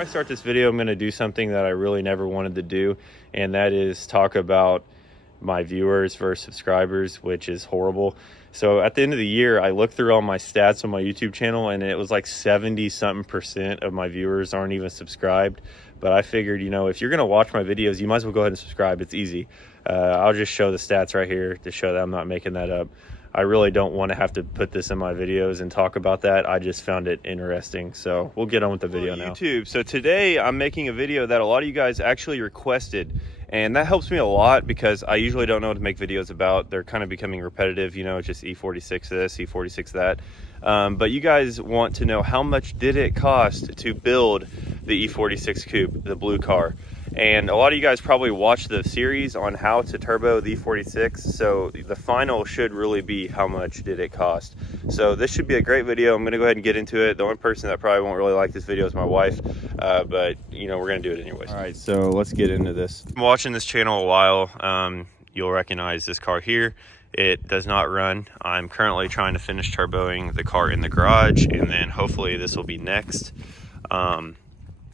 I start this video, I'm going to do something that I really never wanted to do, and that is talk about my viewers versus subscribers, which is horrible. So at the end of the year, I looked through all my stats on my YouTube channel, and it was like 70-something% of my viewers aren't even subscribed. But I figured, you know, if you're going to watch my videos, you might as well go ahead and subscribe. It's easy. I'll just show the stats right here to show that I'm not making that up. I really don't want to have to put this in my videos and talk about that. I just found it interesting. So we'll get on with the video now. YouTube. So today I'm making a video that a lot of you guys actually requested. And that helps me a lot because I usually don't know what to make videos about. They're kind of becoming repetitive, you know, it's just E46 this, E46 that. But you guys want to know how much did it cost to build the E46 Coupe, the blue car. And a lot of you guys probably watched the series on how to turbo the E46. So the final should really be how much did it cost. So this should be a great video. I'm gonna go ahead and get into it. The only person that probably won't really like this video is my wife, but you know, we're gonna do it anyways. All right, so let's get into this. I'm watching this channel a while. You'll recognize this car here. It does not run. I'm currently trying to finish turboing the car in the garage, and then hopefully this will be next.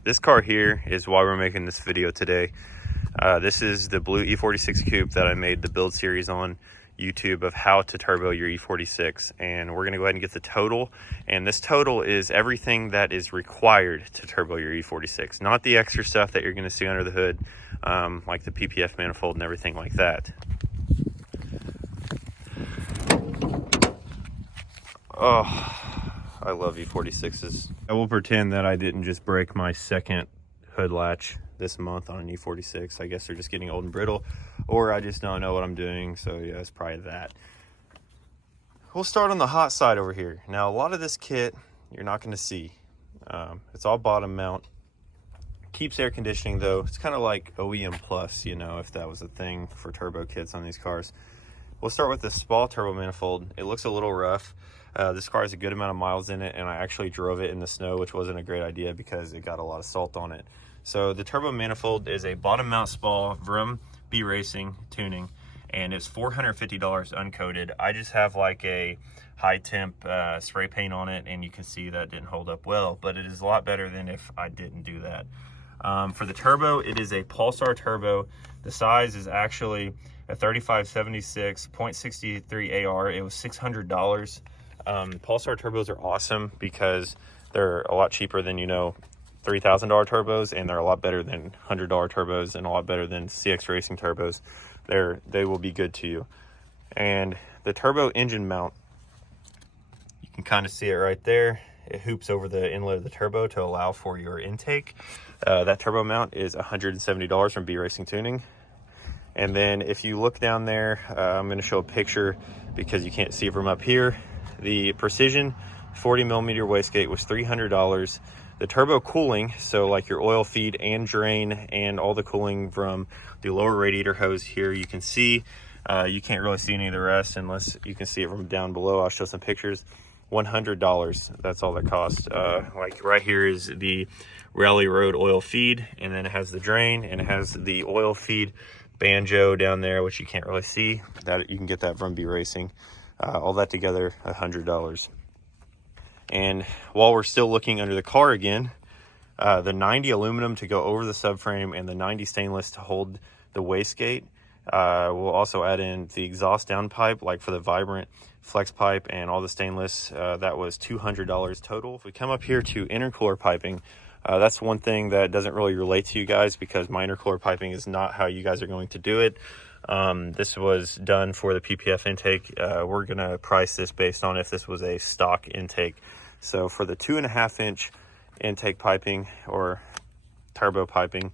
This car here is why we're making this video today. This is the blue E46 Coupe that I made the build series on YouTube of how to turbo your E46, and we're gonna go ahead and get the total. And this total is everything that is required to turbo your E46, not the extra stuff that you're gonna see under the hood, like the PPF manifold and everything like that. Oh, I love E46s. I will pretend that I didn't just break my second hood latch this month on an E46. I guess they're just getting old and brittle, or I just don't know what I'm doing. So yeah, it's probably that. We'll start on the hot side over here. Now, a lot of this kit you're not going to see. It's all bottom mount. Keeps air conditioning though. It's kind of like OEM Plus, you know, if that was a thing for turbo kits on these cars. We'll start with the small turbo manifold. It looks a little rough. This car has a good amount of miles in it, and I actually drove it in the snow, which wasn't a great idea because it got a lot of salt on it. So the turbo manifold is a bottom mount spall Vroom B Racing tuning, and it's $450 uncoated. I just have like a high temp spray paint on it, and you can see that didn't hold up well, but it is a lot better than if I didn't do that. For the turbo, it is a Pulsar turbo. The size is actually a 3576 .63 AR. It was $600. Pulsar turbos are awesome because they're a lot cheaper than, you know, $3,000 turbos, and they're a lot better than $100 turbos and a lot better than CX Racing turbos. They will be good to you. And the turbo engine mount, you can kind of see it right there. It hoops over the inlet of the turbo to allow for your intake. That turbo mount is $170 from B Racing Tuning. And then if you look down there, I'm going to show a picture because you can't see it from up here. The Precision 40mm wastegate was $300. The turbo cooling, so like your oil feed and drain and all the cooling from the lower radiator hose here, you can see. You can't really see any of the rest unless you can see it from down below. I'll show some pictures. $100, that's all that costs. Like right here is the Rally Road oil feed, and then it has the drain, and it has the oil feed banjo down there, which you can't really see. That you can get that from B Racing. All that together, $100. And while we're still looking under the car again, the 90 aluminum to go over the subframe and the 90 stainless to hold the wastegate. We'll also add in the exhaust downpipe, like for the Vibrant flex pipe, and all the stainless. That was $200 total. If we come up here to intercooler piping, that's one thing that doesn't really relate to you guys because my intercooler piping is not how you guys are going to do it. This was done for the PPF intake. We're gonna price this based on if this was a stock intake. So for the 2.5-inch intake piping or turbo piping,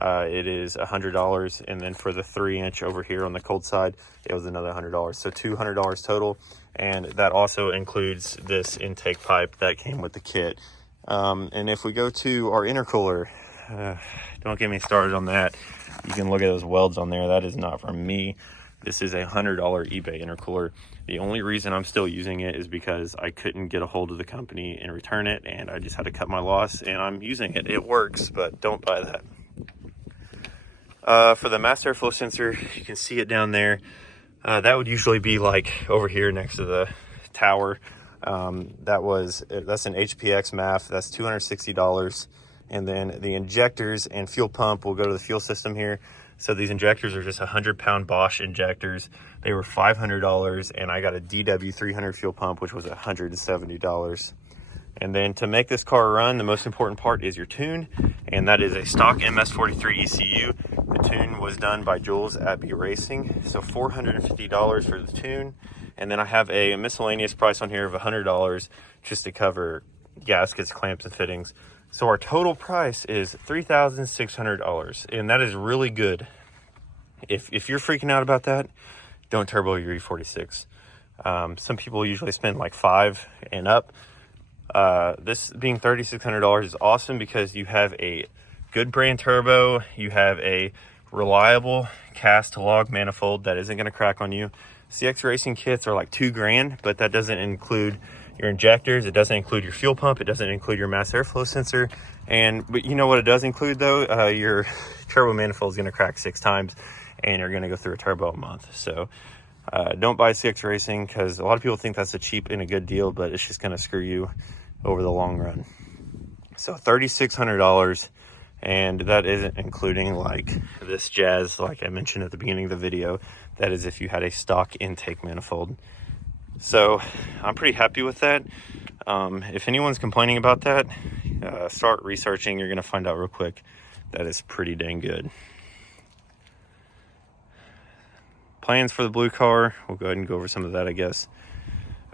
it is $100, and then for the 3-inch over here on the cold side, it was another $100. So $200 total, and that also includes this intake pipe that came with the kit. And if we go to our intercooler, don't get me started on that. You can look at those welds on there. That is not from me. This is a $100 eBay intercooler. The only reason I'm still using it is because I couldn't get a hold of the company and return it, and I just had to cut my loss, and I'm using it. It works, but don't buy that. For the mass airflow sensor, you can see it down there. That would usually be like over here next to the tower. That's an HPX MAF. That's $260. and then the injectors and fuel pump will go to the fuel system here. So these injectors are just 100-pound Bosch injectors. They were $500, and I got a DW 300 fuel pump, which was $170. And then to make this car run, the most important part is your tune, and that is a stock MS43 ECU. The tune was done by Jules at B Racing, so $450 for the tune. And then I have a miscellaneous price on here of $100 just to cover gaskets, clamps, and fittings. So our total price is $3,600, and that is really good. If you're freaking out about that, don't turbo your E46. Some people usually spend like $5,000 and up. This being $3,600 is awesome because you have a good brand turbo, you have a reliable cast log manifold that isn't going to crack on you. CX Racing kits are like $2,000, but that doesn't include your injectors, it doesn't include your fuel pump, it doesn't include your mass airflow sensor. But you know what it does include though? Your turbo manifold is going to crack 6 times, and you're going to go through a turbo a month. So don't buy CX Racing, because a lot of people think that's a cheap and a good deal, but it's just going to screw you over the long run. So $3,600, and that isn't including like this jazz like I mentioned at the beginning of the video. That is if you had a stock intake manifold. So I'm pretty happy with that. If anyone's complaining about that, start researching. You're gonna find out real quick that is pretty dang good. Plans for the blue car, we'll go ahead and go over some of that, I guess.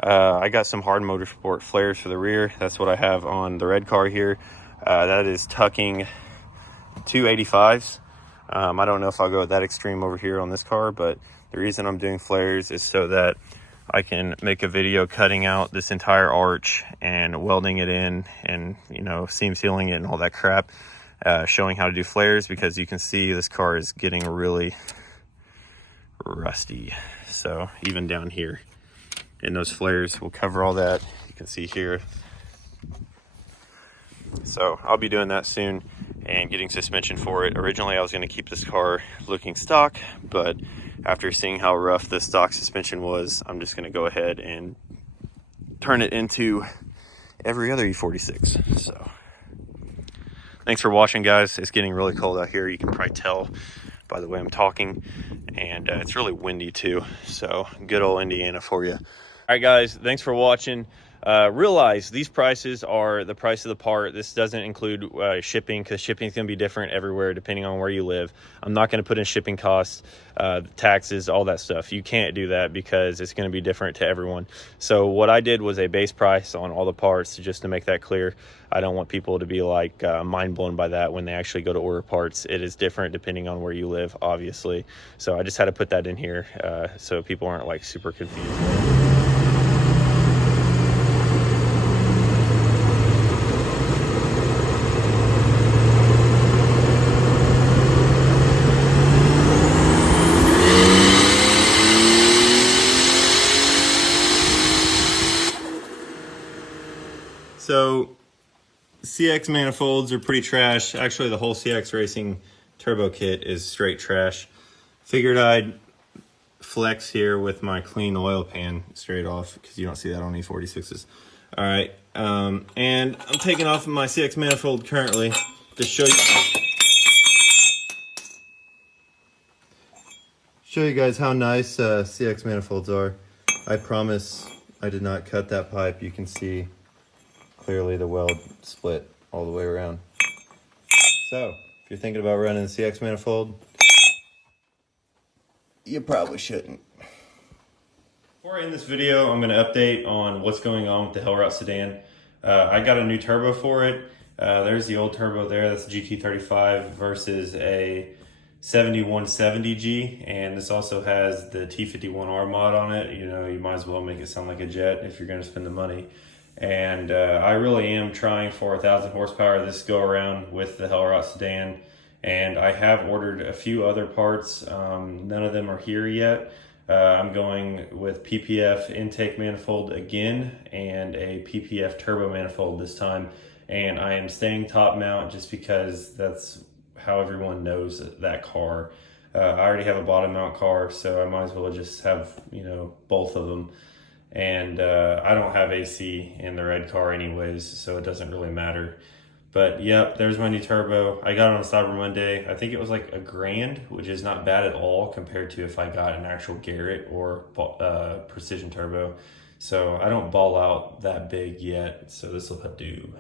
I got some hard motorsport flares for the rear. That's what I have on the red car here. That is tucking 285s. I don't know if I'll go that extreme over here on this car, but the reason I'm doing flares is so that I can make a video cutting out this entire arch and welding it in and, you know, seam sealing it and all that crap, showing how to do flares, because you can see this car is getting really rusty. So even down here, and those flares will cover all that. You can see here. So I'll be doing that soon and getting suspension for it. Originally I was going to keep this car looking stock, but after seeing how rough the stock suspension was, I'm just going to go ahead and turn it into every other E46. So thanks for watching, guys. It's getting really cold out here. You can probably tell by the way I'm talking, and it's really windy too. So good old Indiana for you. All right, guys, thanks for watching. Realize these prices are the price of the part. This doesn't include shipping, because shipping is going to be different everywhere depending on where you live. I'm not going to put in shipping costs, taxes, all that stuff. You can't do that because it's going to be different to everyone. So what I did was a base price on all the parts, just to make that clear. I don't want people to be like mind blown by that when they actually go to order parts. It is different depending on where you live, obviously. So I just had to put that in here so people aren't like super confused. So CX manifolds are pretty trash. Actually, the whole CX Racing turbo kit is straight trash. Figured I'd flex here with my clean oil pan straight off, because you don't see that on E46s. All right, and I'm taking off my CX manifold currently to show you guys how nice CX manifolds are. I promise I did not cut that pipe. You can see clearly the weld split all the way around. So if you're thinking about running the CX manifold, you probably shouldn't. Before I end this video, I'm going to update on what's going on with the Hellroute sedan. I got a new turbo for it. There's the old turbo there. That's a GT35 versus a 7170G, and this also has the T51R mod on it. You know, you might as well make it sound like a jet if you're going to spend the money. And I really am trying for 1,000 horsepower this go around with the Hellroute sedan, and I have ordered a few other parts. None of them are here yet. I'm going with PPF intake manifold again and a PPF turbo manifold this time, and I am staying top mount just because that's how everyone knows that car. I already have a bottom mount car, so I might as well just have, you know, both of them. And I don't have AC in the red car anyways, so it doesn't really matter. But yep, there's my new turbo. I got it on Cyber Monday. I think it was like $1,000, which is not bad at all compared to if I got an actual Garrett or Precision turbo. So I don't ball out that big yet, so this will do.